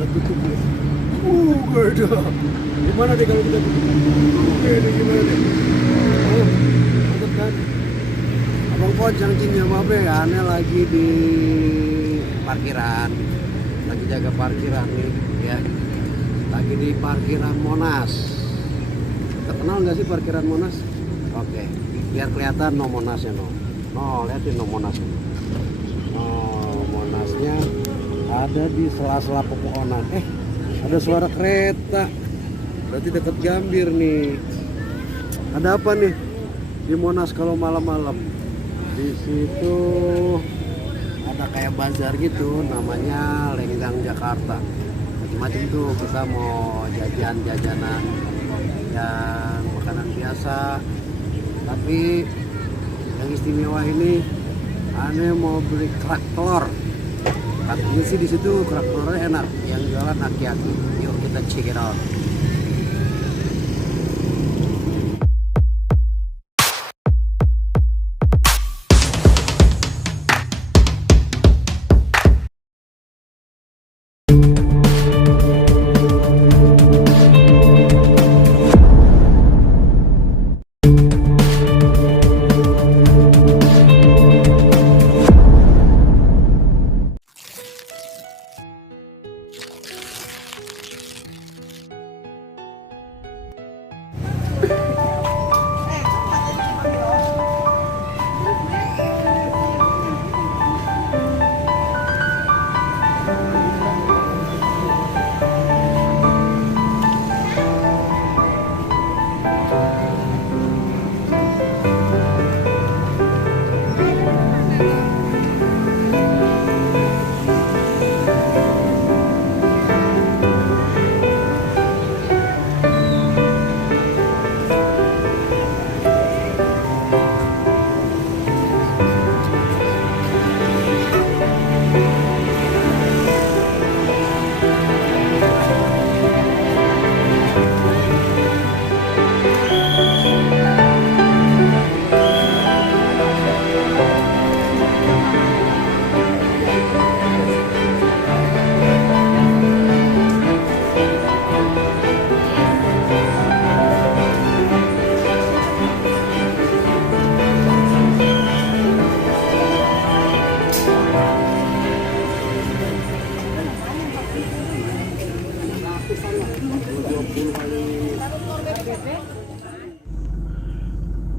kita tutup deh. Gede. Gimana deh kalau kita tutup? Gede gimana deh? Oh, mantap kan? Abang Pocang Cinya Babe, aneh lagi di parkiran, lagi jaga parkiran nih, ya. Lagi di parkiran Monas. Terkenal nggak sih parkiran Monas? Oke, biar kelihatan no Monasnya no. No, liatin no Monasnya. No, Monasnya ada di sela-sela pepohonan. Ada suara kereta. Berarti dekat Gambir nih. Ada apa nih di Monas kalau malam-malam? Di situ ada kayak bazar gitu, namanya Lenggang Jakarta. Macam-macam tuh, kita mau jajan-jajanan dan makanan biasa. Tapi yang istimewa ini, aneh mau beli kerak telur. Katanya sih di situ kerak telurnya enak, yang jualan aki-aki. Yuk kita check it out.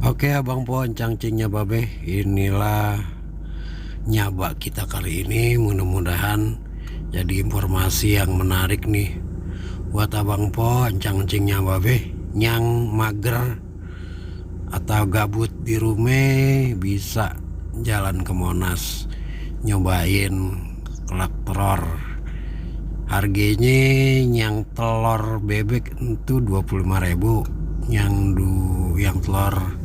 Oke Abang Poncang Cingnya Babe, inilah nyaba kita kali ini. Mudah-mudahan jadi informasi yang menarik nih buat Abang Poncang Cingnya Babe yang mager atau gabut di rumah, bisa jalan ke Monas nyobain kerak telur. Harganya yang telur bebek itu 25.000, yang telur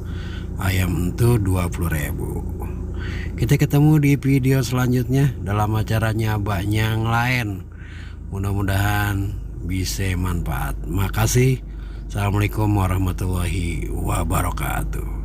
ayam itu 20.000. Kita ketemu di video selanjutnya dalam acara nyaba yang lain. Mudah-mudahan bisa manfaat. Makasih. Assalamualaikum warahmatullahi wabarakatuh.